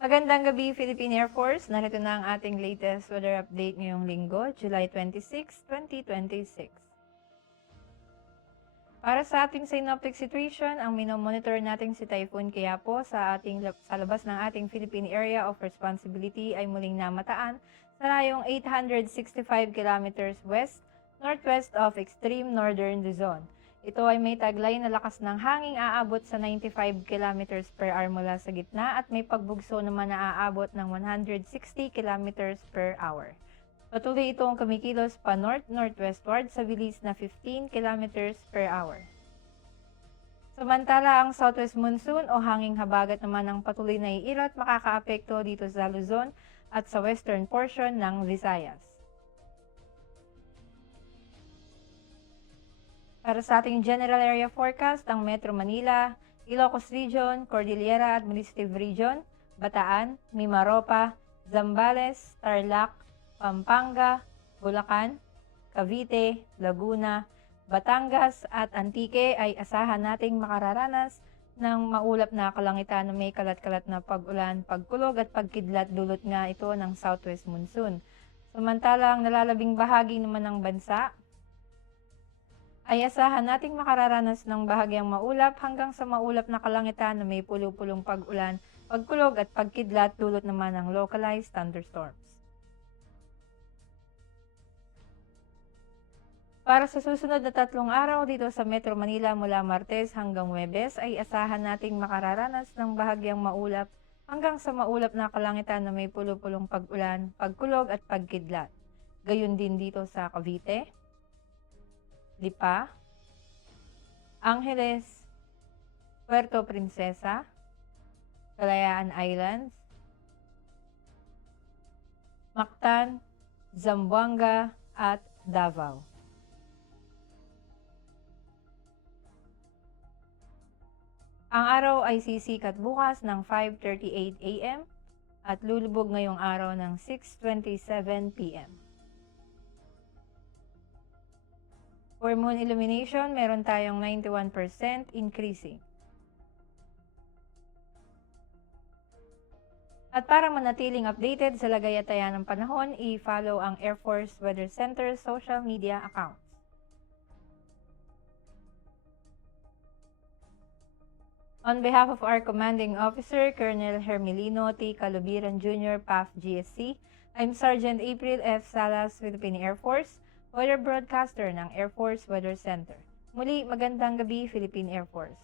Magandang gabi, Philippine Air Force. Narito na ang ating latest weather update ngayong linggo, July 26, 2026. Para sa ating synoptic situation, ang minomonitor natin si Typhoon Kiapo sa labas ng ating Philippine Area of Responsibility ay muling namataan sa layong 865 kilometers west, northwest of extreme northern Luzon. Ito ay may taglay na lakas ng hanging aabot sa 95 kilometers per hour mula sa gitna at may pagbugso naman na aabot ng 160 kilometers per hour. Patuloy itong kumikilos pa north-northwestward sa bilis na 15 kilometers per hour. Samantala, ang southwest monsoon o hanging habagat naman ang patuloy na iilat makakaapekto dito sa Luzon at sa western portion ng Visayas. Para sa ating general area forecast, ang Metro Manila, Ilocos Region, Cordillera Administrative Region, Bataan, Mimaropa, Zambales, Tarlac, Pampanga, Bulacan, Cavite, Laguna, Batangas at Antique ay asahan nating makararanas ng maulap na kalangitan na may kalat-kalat na pag-ulan, pagkulog at pagkidlat dulot nga ito ng southwest monsoon. Samantalang nalalabing bahagi naman ng bansa ay asahan nating makararanas ng bahagyang maulap hanggang sa maulap na kalangitan na may pulo-pulong pag-ulan, pagkulog at pagkidlat dulot naman ng localized thunderstorms. Para sa susunod na 3 araw dito sa Metro Manila mula Martes hanggang Huwebes ay asahan nating makararanas ng bahagyang maulap hanggang sa maulap na kalangitan na may pulo-pulong pag-ulan, pagkulog at pagkidlat. Gayon din dito sa Cavite, Lipa, Angeles, Puerto Princesa, Kalayaan Islands, Mactan, Zamboanga at Davao. Ang araw ay sisikat bukas ng 5:38 a.m. at lulubog ngayong araw ng 6:27 p.m. For moon illumination, meron tayong 91% increasing. At para manatiling updated sa lagay-atayan ng panahon, i-follow ang Air Force Weather Center social media accounts. On behalf of our Commanding Officer, Colonel Hermelino T. Calubiran Jr., PAF GSC, I'm Sergeant April F. Salas, Philippine Air Force, weather broadcaster ng Air Force Weather Center. Muli, magandang gabi, Philippine Air Force.